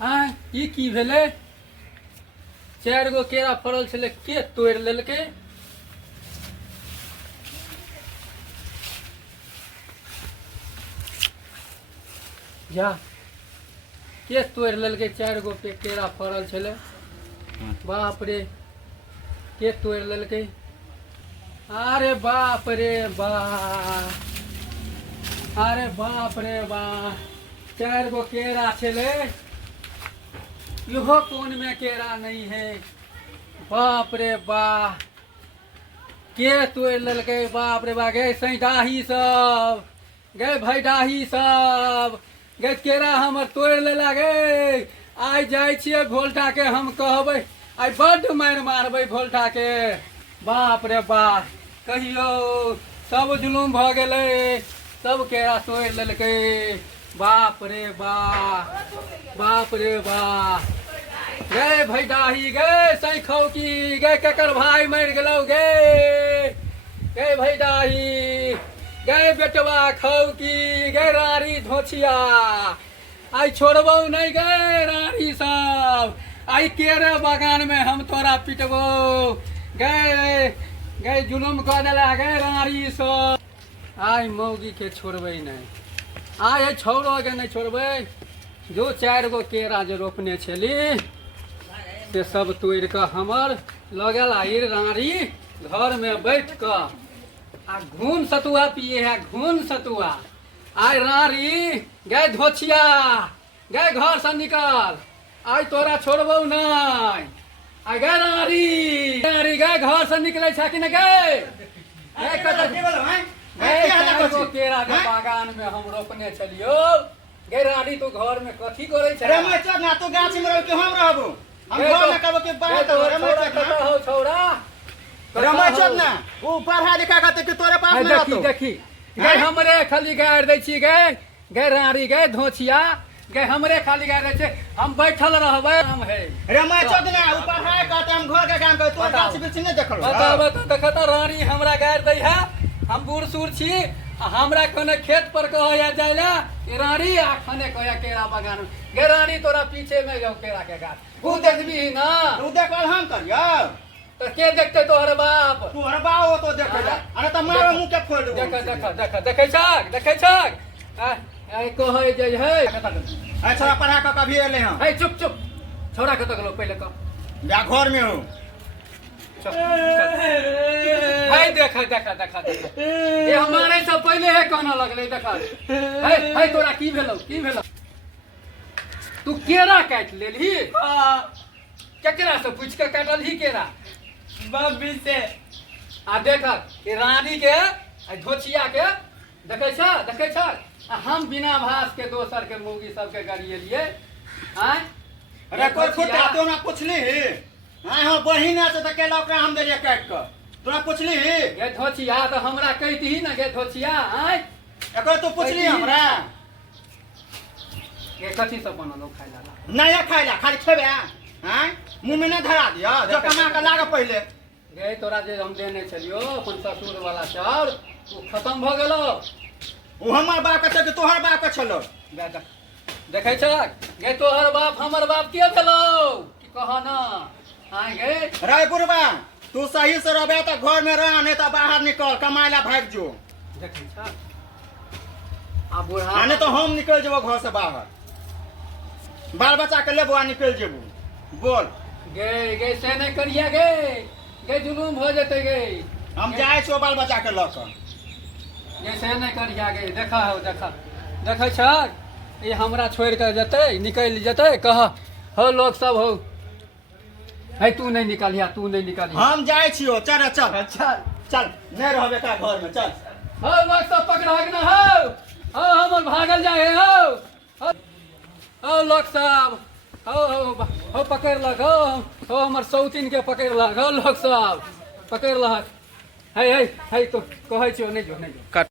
हाँ की भेले? 4 गो केरा फड़ल छले, के तोड़ लेलके? जा के तोड़ लेलके? 4 गो पे केरा फड़ल छले। बाप रे, के तोड़ लेलके? अरे बाप रे बाप, अरे बाप रे बाप, 4 गो केरा छले, इहो कोन में केरा नहीं है। बाप रे बाप, के तोड़ लेलके? बाप रे बाप, गए सैडाही सब, गए भैडाही सब, गए केरा हमर तोड़ लेला गे। आइ जाइ छियै भोल्टा के, हम कहबै आइ बड्ड मारि मारबै भोल्टा के। बाप रे बाप, कहियो सब जुलूम भ गेलै, सब केरा तोड़ लेलकै। बाप रे बाप, बाप रे बाप, गए भैडाही, गए सैखौकी, गए केकर भाई मरि गेलौ गे, गए भैडाही, गए बेटवा खौकी, गए रानी धोछिया, आई छोड़बौ नहीं गए रानी सब। आई केरे बगान में हम तोरा पिटबो, गए गए जुलुम कऽ देला गए रानी सब। आई मौगी के छोड़बै नहीं, आइ छोड़ो के नहीं छोड़बै। जो 4 गो केरा जो रोपने छली से सब तोड़ के हमर लगल आई रानी घर में बैठ कर आ घून सतुआ पिए है, घून सतुआ। आइ रानी गए धोछिया, गए घर से निकल, आई तोरा छोड़बौ नहीं। आई गए रानी, रानी गए घर से निकले छ कि न गए? केरा के बागान में हम रोपने छलियो, गे रानी तू घर में कथी करे छ? रे मैं चल ना, तू गाछ में रह के हम रहबो, हम घर में कहबो के बात तो रे मैं कत हो छौड़ा? रमा चल ना, वो पढ़ा लिखा के के तोरे पास में रहतो। देखी देखी, गे हमरे खाली गाड़ दै छी, गे गे रानी, गे धोछिया, गे हमरे खाली गाड़ दै छी, हम बैठल रहबै। हम है रे मैं चल ना, ऊ पढ़ाई कहते हम घर के काम कर, तोर गाछ बिछ नहीं देखल। बता बता देखत रानी हमरा गाड़ दै है, हम बूढ़ सूढ़ छी, हमरा कोने खेत पर कहया जाइला रानी, आ खने कहया केरा बगान में। गे रानी तोरा पीछे में जाओ केरा के गाछ, तू देखबी ना? तू देखल हम करियो, तो के देखते तोहर बाप? तोहर बाओ तो देखे जा, अरे त मारो मुंह के फोड़ देबो। देखै छक, देखै छक, आई कहै जे है अच्छा पढ़ा के कभी एले हम। है चुप चुप, छोड़ा के तक लो पहले कह जा घर में हो। है देखा देखा देखा देखा, ये हमारे सब पहले है कहना लगले। देखा है तोरा की भेलौ, की भेलौ? तू केरा काट लेलही? केकरा से पूछ के काटल ही केरा? बब्बी से। आ देखा कि रानी के आ धोछिया के देखे छ, देखे छ, आ हम बिना भास के दोसर के मौगी सबके गरिएलिए। आय अरे कोई फुटा तो ना पूछली, हां हां बहिन से त केला ओकरा हम देलिए काट के, तोरा पूछली? गे धोछिया तो हमरा कहती ना, गे धोछिया। आय एकर तू पूछली हमरा? ये कथी सब बनल हो खाइला? नहीं खाइला, खाली खेबे। हां मुंह में न धरा दियो, जो कमा के लाग पहले। गे तोरा जे हम देने छलियो अपन ससुर वाला चाउर, वो खत्म भ गेलो। वो हमर बाप के छ, तोहर बाप के छलो। देखे छ, गे तोहर बाप हमर बाप के भेलो कि कह ना? आय गे रे बुढ़वा, तू सही से रहबे त घर में रह, नहीं त बाहर निकल, कमाए ला भाग जो। देखे छ आ बूढ़ा, आने तो हम निकल जेबो घर से बाहर, बाल बच्चा के लेबो आ निकल जेबो। बोल गे गे से नहीं करिया गे, गे जुलूम हो जते गे। हम जाए छो बाल बच्चा के लक। गे से नहीं करिया गे, देखा हो देखा, देखे छ ये हमरा छोड़ के जते, निकल जते, कह हो लोग सब हो है, तू नहीं निकलिया, तू नहीं निकलिया। हम जाए छियो, चल चल चल चल, नहीं रहबे का घर में, चल। हो लोग सब पकड़ा के ना, हो हमर भागल जाए, हो लोग सब, हो पकड़ लग, हो हमर सौतीन के पकड़ लग, हो लोग सब पकड़ लग। है तो कहै छियो नहीं जो, नहीं जो।